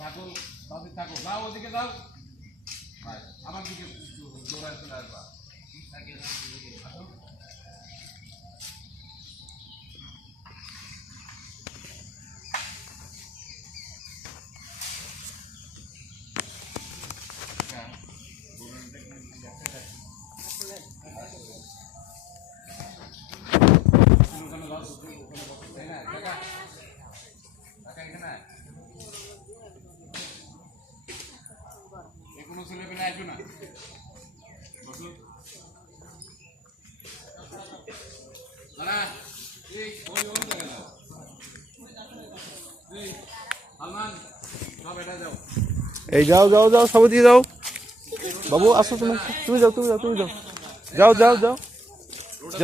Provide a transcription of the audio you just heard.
থাকো তাদের থাকো যাও ওদিকে যাও। আয়। এ কোনো ছেলে পেলে আসবে না এই যাও যাও যাও যাও যাও সব দিকে যাও। বাবু, আসো তুমি তুমি যাও তুমি যাও তুমি যাও। যাও যাও যাও।